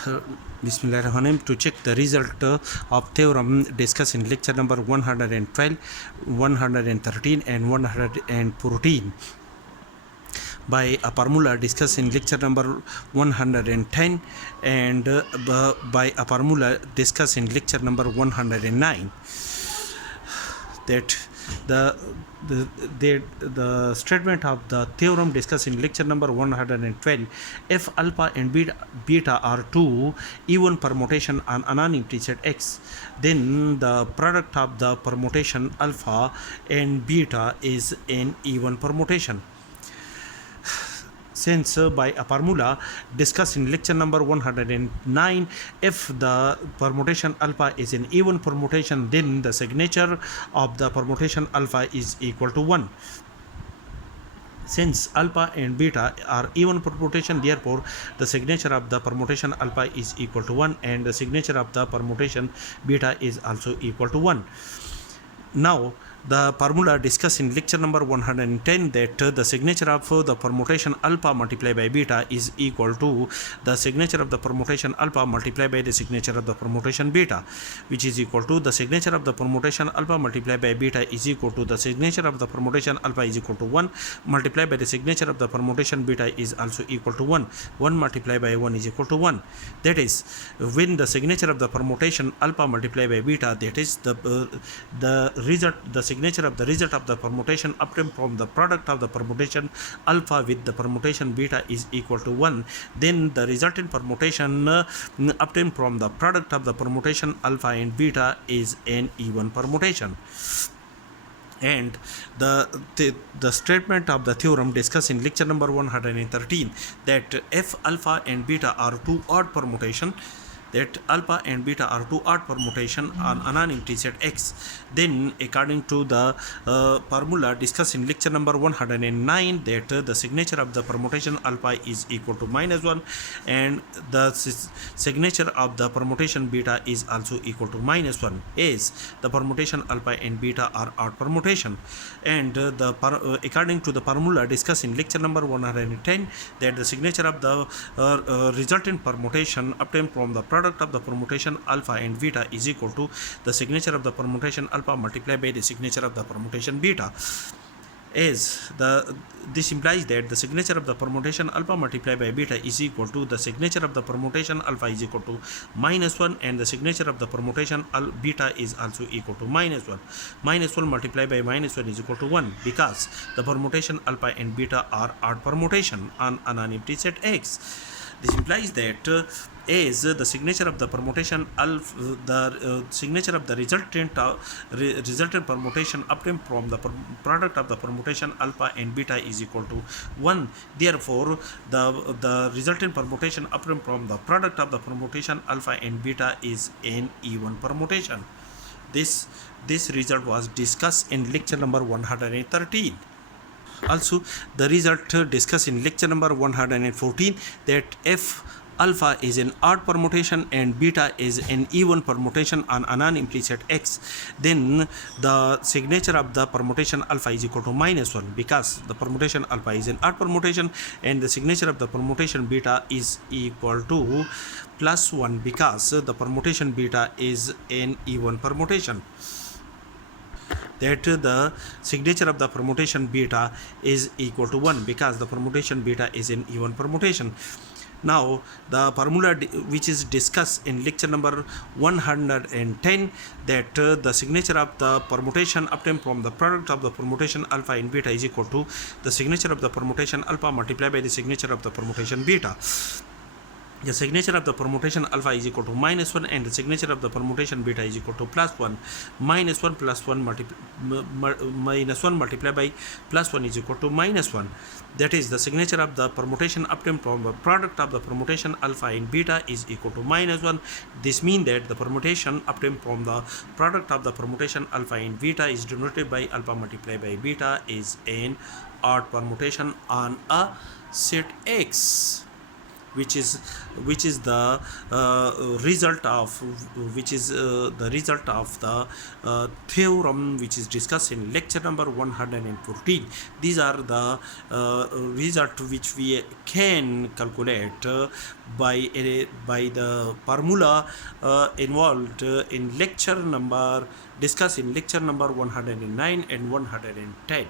Bismillahirrahmanirrahim. To check the result of theorem discussed in lecture number 112, 113 and 114 by a formula discussed in lecture number 110 and by a formula discussed in lecture number 109, that the statement of the theorem discussed in lecture number 112, if alpha and beta are two even permutation on a non-empty set X, then the product of the permutation alpha and beta is an even permutation. Since by a formula discussed in lecture number 109, if the permutation alpha is an even permutation, then the signature of the permutation alpha is equal to 1. Since alpha and beta are even permutation, therefore the signature of the permutation alpha is equal to 1 and the signature of the permutation beta is also equal to 1. Now the formula discussed in lecture number 110, that the signature of the permutation alpha multiplied by beta is equal to the signature of the permutation alpha multiplied by the signature of the permutation beta, which is equal to the signature of the permutation alpha multiplied by beta is equal to the signature of the permutation alpha is equal to 1 multiplied by the signature of the permutation beta is also equal to 1. 1 multiplied by 1 is equal to 1. That is, when the signature of the permutation alpha multiplied by beta, that is the result, the signature of the result of the permutation obtained from the product of the permutation alpha with the permutation beta is equal to 1, then the resultant permutation obtained from the product of the permutation alpha and beta is an even permutation. And the statement of the theorem discussed in lecture number 113, that if alpha and beta are two odd permutation, that alpha and beta are two odd permutation on a non-empty set X, then according to the formula discussed in lecture number 109, that the signature of the permutation alpha is equal to -1 and the signature of the permutation beta is also equal to -1, as the permutation alpha and beta are odd permutation. And according to the formula discussed in lecture number 110, that the signature of the resultant permutation obtained from the product of the permutation alpha and beta is equal to the signature of the permutation alpha multiplied by the signature of the permutation beta, as this implies that the signature of the permutation alpha multiplied by beta is equal to the signature of the permutation alpha is equal to -1 and the signature of the permutation beta is also equal to -1. -1 multiplied by -1 is equal to 1, because the permutation alpha and beta are odd permutation on a non-empty set X. This implies that as the signature of the permutation alpha, the signature of the resultant permutation obtained from the product of the permutation alpha and beta is equal to 1. Therefore, the resultant permutation obtained from the product of the permutation alpha and beta is an even permutation. This result was discussed in lecture number 113. Also, the result discussed in lecture number 114, that if alpha is an odd permutation and beta is an even permutation on a non-empty set X, then the signature of the permutation alpha is equal to -1, because the permutation alpha is an odd permutation and the signature of the permutation beta is equal to +1, because the permutation beta is an even permutation. That the signature of the permutation beta is equal to 1, because the permutation beta is an even permutation. Now the formula which is discussed in lecture number 110, that the signature of the permutation obtained from the product of the permutation alpha and beta is equal to the signature of the permutation alpha multiplied by the signature of the permutation beta. The signature of the permutation alpha is equal to -1 and the signature of the permutation beta is equal to +1. -1 plus 1 -1 multiplied by +1 is equal to -1. That is, the signature of the permutation obtained from the product of the permutation alpha and beta is equal to -1. This means that the permutation obtained from the product of the permutation alpha and beta is denoted by alpha multiplied by beta is an odd permutation on a set X. which is the result of the theorem which is discussed in lecture number 114. These are the result which we can calculate by the formula involved in lecture number discussed in lecture number 109 and 110.